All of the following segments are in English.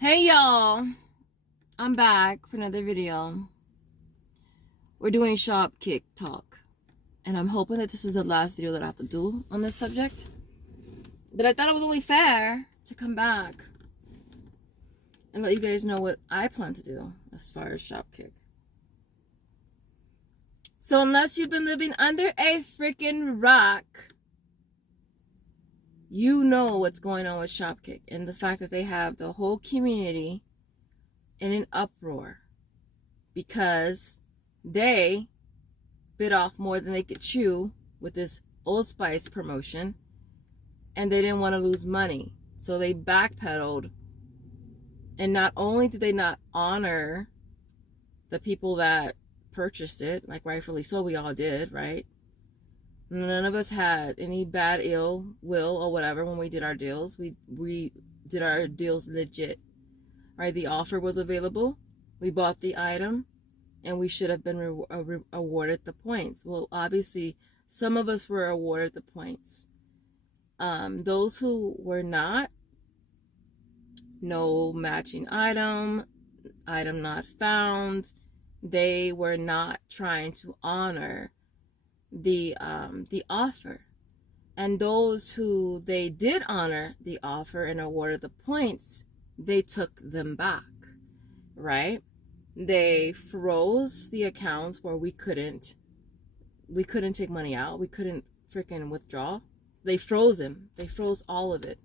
Hey y'all, I'm back for another video. We're doing Shopkick talk, and I'm hoping that this is the last video that I have to do on this subject. But I thought it was only fair to come back and let you guys know what I plan to do as far as Shopkick. So unless you've been living under a freaking rock, you know what's going on with Shopkick and the fact that they have the whole community in an uproar because they bit off more than they could chew with this Old Spice promotion, and they didn't want to lose money, so they backpedaled. And not only did they not honor the people that purchased it, like rightfully so, we all did, right? None of us had any bad ill will or whatever when we did our deals. We did our deals legit, right? The offer was available. We bought the item, and we should have been awarded the points. Well, obviously, some of us were awarded the points. Those who were not, no matching item not found. They were not trying to honor the offer. And those who they did honor the offer and awarded the points, they took them back, right? They froze the accounts where we couldn't take money out. We couldn't freaking withdraw. They froze them. They froze all of it.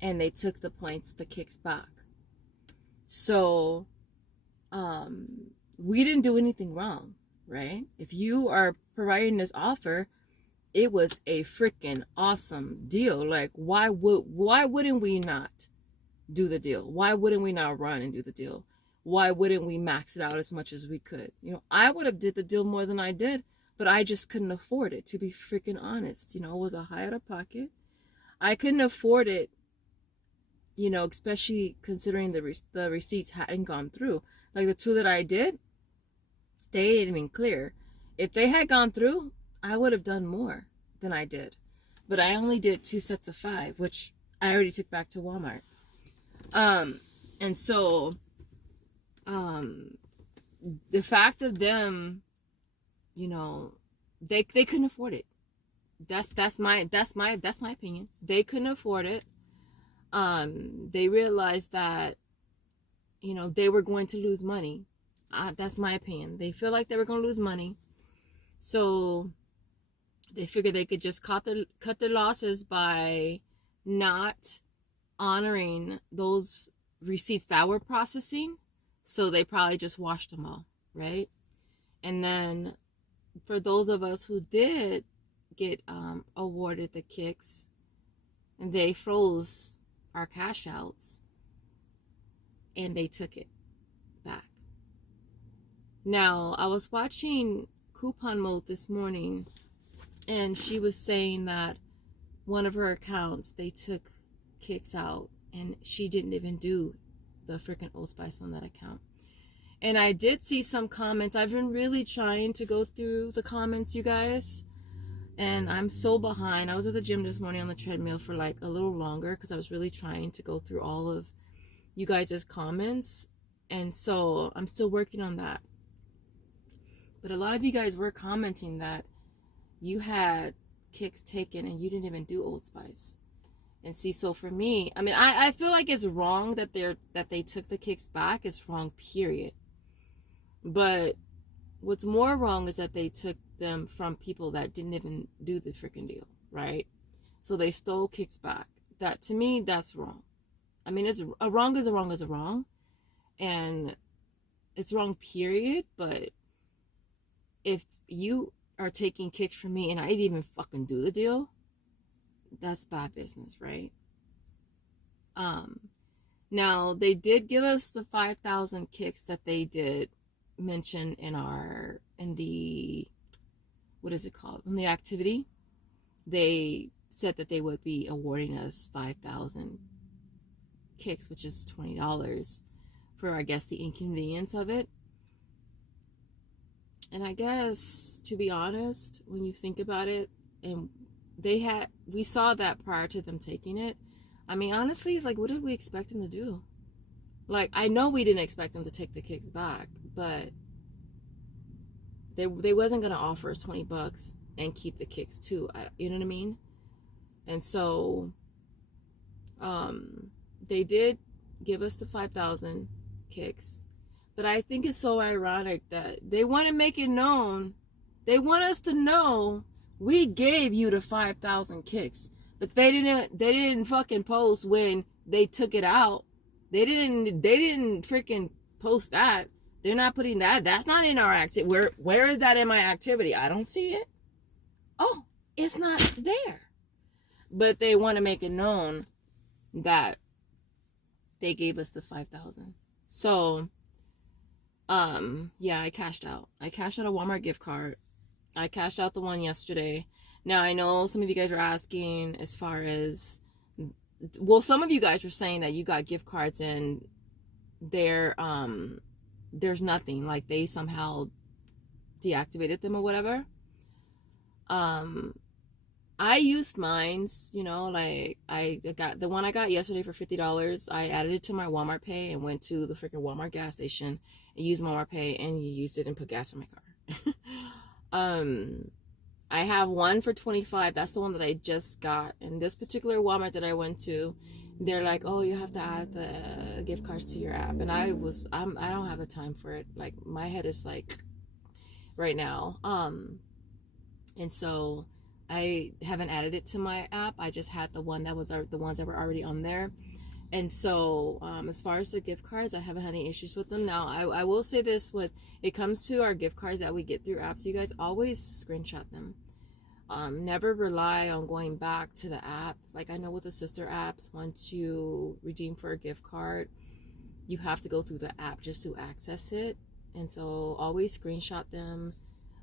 And they took the points, the kicks back. So we didn't do anything wrong, right? If you are providing this offer, it was a freaking awesome deal. Like, why wouldn't we not do the deal? Why wouldn't we not run and do the deal? Why wouldn't we max it out as much as we could? You know, I would have did the deal more than I did, but I just couldn't afford it, to be freaking honest. You know, it was a high out of pocket. I couldn't afford it, you know, especially considering the receipts hadn't gone through. Like the two that I did, they didn't even clear. If they had gone through, I would have done more than I did. But I only did 2 sets of 5, which I already took back to Walmart. And so the fact of them, you know, they couldn't afford it. That's my opinion. They couldn't afford it. They realized that, you know, they were going to lose money. That's my opinion. They feel like they were going to lose money, so they figured they could just cut their losses by not honoring those receipts that were processing. So they probably just washed them all, right? And then for those of us who did get awarded the kicks, they froze our cash outs and they took it back. Now, I was watching Coupon Mode this morning, and she was saying that one of her accounts, they took kicks out, and she didn't even do the freaking Old Spice on that account. And I did see some comments. I've been really trying to go through the comments, you guys, and I'm so behind. I was at the gym this morning on the treadmill for like a little longer because I was really trying to go through all of you guys' comments, and so I'm still working on that. But a lot of you guys were commenting that you had kicks taken and you didn't even do Old Spice. And see, so for me, I mean, I feel like it's wrong that they took the kicks back. It's wrong, period. But what's more wrong is that they took them from people that didn't even do the freaking deal, right? So they stole kicks back. That, to me, that's wrong. I mean, it's a wrong is a wrong is a wrong. And it's wrong, period. But if you are taking kicks from me and I didn't even fucking do the deal, that's bad business, right? Now they did give us the 5,000 kicks that they did mention in the what is it called, in the activity. They said that they would be awarding us 5,000 kicks, which is $20 for, I guess, the inconvenience of it. And I guess, to be honest, when you think about it, and we saw that prior to them taking it. I mean, honestly, it's like, what did we expect them to do? Like, I know we didn't expect them to take the kicks back, but they wasn't gonna offer us $20 and keep the kicks too. You know what I mean? And so, they did give us the 5,000 kicks, but I think it's so ironic that they want to make it known. They want us to know we gave you the 5,000 kicks, but they didn't fucking post when they took it out. They didn't freaking post that. They're not putting that. That's not in our activity. Where is that in my activity? I don't see it. Oh, it's not there. But they want to make it known that they gave us the 5,000. So, yeah, I cashed out. I cashed out a Walmart gift card. I cashed out the one yesterday. Now, I know some of you guys are asking as far as, well, some of you guys were saying that you got gift cards and there's nothing, like they somehow deactivated them or whatever. I used mine's, you know, like I got the one I got yesterday for $50. I added it to my Walmart Pay and went to the freaking Walmart gas station and used Walmart Pay and used it and put gas in my car. I have one for $25. That's the one that I just got. And this particular Walmart that I went to, they're like, oh, you have to add the gift cards to your app. And I don't have the time for it. Like, my head is like right now. And so I haven't added it to my app. I just had the one that was the ones that were already on there. And so as far as the gift cards, I haven't had any issues with them. Now, I will say this, when it comes to our gift cards that we get through apps, you guys always screenshot them. Never rely on going back to the app. Like, I know with the sister apps, once you redeem for a gift card, you have to go through the app just to access it. And so always screenshot them.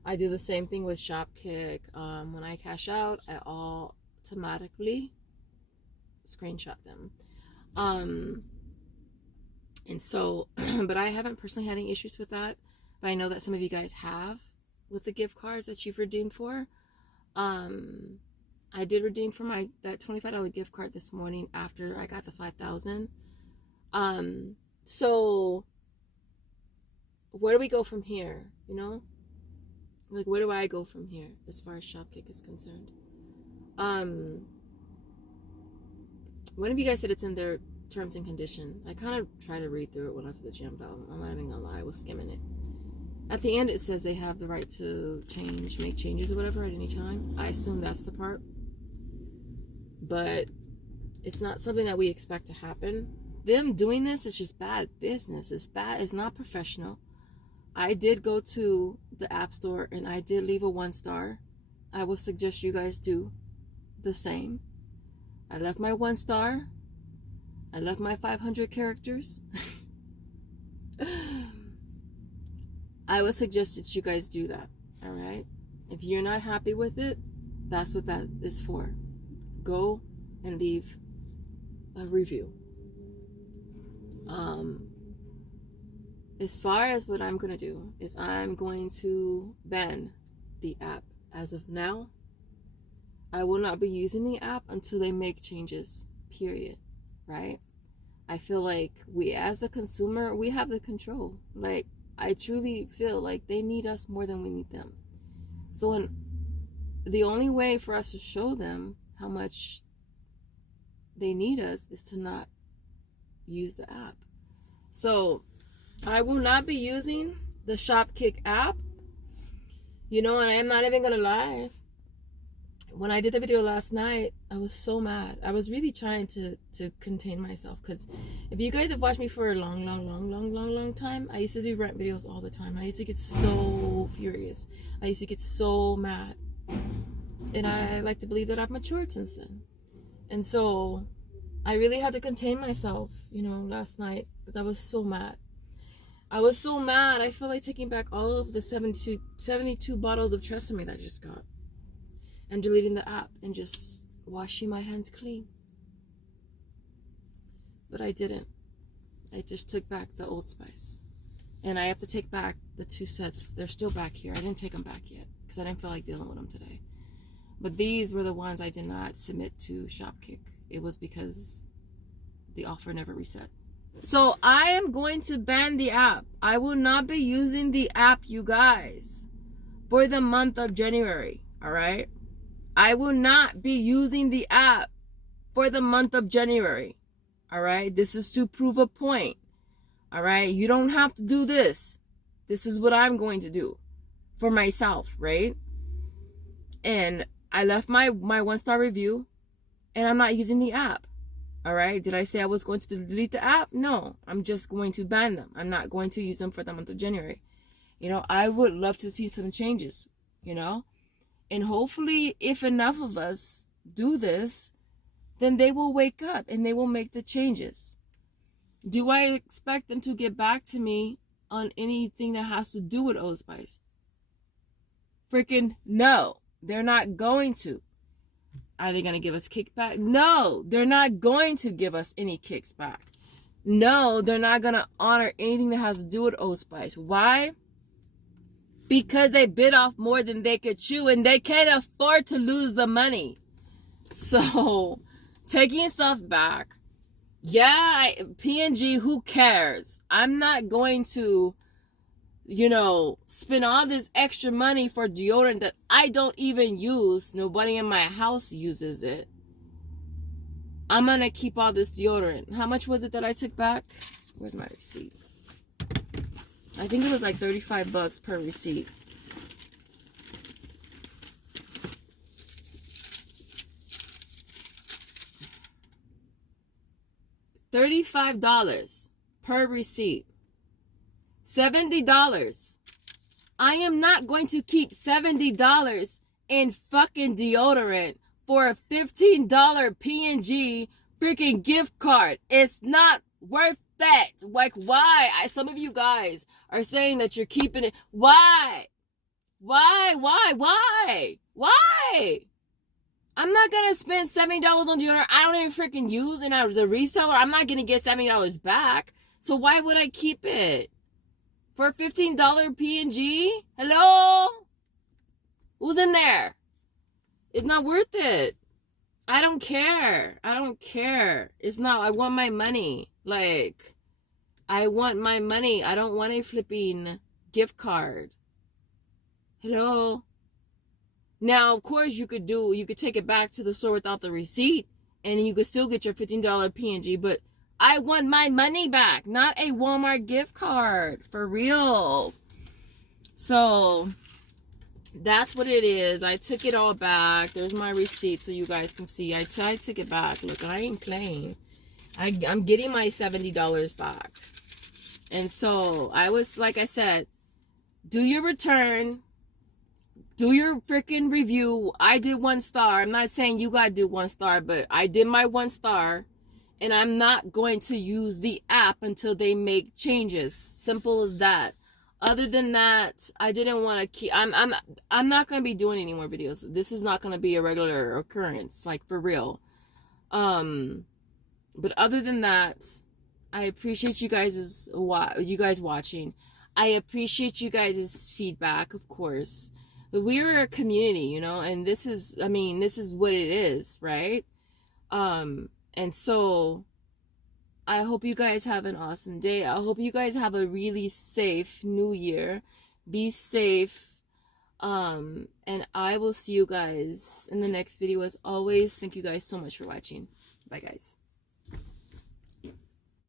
I do the same thing with Shopkick. When I cash out, I automatically screenshot them. And so, but I haven't personally had any issues with that. But I know that some of you guys have with the gift cards that you've redeemed for. I did redeem for that $25 gift card this morning after I got the 5,000. So where do we go from here? You know, like, where do I go from here as far as Shopkick is concerned? One of you guys said it's in their terms and condition. I kind of try to read through it when I was at the gym, but I'm not even gonna lie, I was skimming it. At the end, it says they have the right to make changes or whatever at any time. I assume that's the part. But it's not something that we expect to happen. Them doing this is just bad business. It's bad. It's not professional. I did go to the App Store and I did leave a 1-star. I would suggest you guys do the same. I left my 1-star. I left my 500 characters. I would suggest that you guys do that. All right? If you're not happy with it, that's what that is for. Go and leave a review. As far as what I'm going to do is I'm going to ban the app as of now. I will not be using the app until they make changes, period, right? I feel like we, as the consumer, we have the control. Like, I truly feel like they need us more than we need them. So the only way for us to show them how much they need us is to not use the app. So I will not be using the Shopkick app. You know, and I'm not even gonna lie. When I did the video last night, I was so mad. I was really trying to contain myself, because if you guys have watched me for a long time, I used to do rant videos all the time. I used to get so furious. I used to get so mad. And I like to believe that I've matured since then. And so I really had to contain myself, you know, last night, because I was so mad. I was so mad. I feel like taking back all of the 72 bottles of Tresemme that I just got, and deleting the app and just washing my hands clean. But I didn't. I just took back the Old Spice. And I have to take back the 2 sets. They're still back here. I didn't take them back yet because I didn't feel like dealing with them today. But these were the ones I did not submit to Shopkick. It was because the offer never reset. So I am going to ban the app. I will not be using the app, you guys, for the month of January. All right. I will not be using the app for the month of January. All right. This is to prove a point. All right. You don't have to do this. This is what I'm going to do for myself. Right. And I left my 1-star review, and I'm not using the app. All right. Did I say I was going to delete the app? No, I'm just going to ban them. I'm not going to use them for the month of January. You know, I would love to see some changes, you know, and hopefully if enough of us do this, then they will wake up and they will make the changes. Do I expect them to get back to me on anything that has to do with Old Spice? Freaking no, they're not going to. Are they going to give us kickback? No, they're not going to give us any kicks back. No, they're not going to honor anything that has to do with Old Spice. Why? Because they bit off more than they could chew, and they can't afford to lose the money. So, taking stuff back, yeah, P&G, who cares? I'm not going to, you know, spend all this extra money for deodorant that I don't even use. Nobody in my house uses it. I'm going to keep all this deodorant. How much was it that I took back? Where's my receipt? I think it was like $35 per receipt. $35 per receipt. $70. I am not going to keep $70 in fucking deodorant for a $15 P&G freaking gift card. It's not worth that. Like, why? Some of you guys are saying that you're keeping it. Why? Why? I'm not going to spend $70 on deodorant I don't even freaking use, and as a reseller, I'm not going to get $70 back. So why would I keep it? For a $15 P&G? Hello? Who's in there? It's not worth it. I don't care. It's not. I want my money. Like, I want my money. I don't want a flipping gift card. Hello? Now, of course, you could take it back to the store without the receipt, and you could still get your $15 P&G, but I want my money back, not a Walmart gift card, for real. So that's what it is. I took it all back. There's my receipt so you guys can see. I took it back. Look, I ain't playing. I'm getting my $70 back. And so I was, like I said, do your return. Do your freaking review. I did 1 star. I'm not saying you gotta do 1 star, but I did my 1 star. And I'm not going to use the app until they make changes. Simple as that. Other than that, I didn't want to keep. I'm not going to be doing any more videos. This is not going to be a regular occurrence, like for real. But other than that, I appreciate you guys watching. I appreciate you guys' feedback, of course. But we're a community, you know, and this is what it is, right? And so I hope you guys have an awesome day. I hope you guys have a really safe new year. Be safe. And I will see you guys in the next video as always. Thank you guys so much for watching. Bye, guys.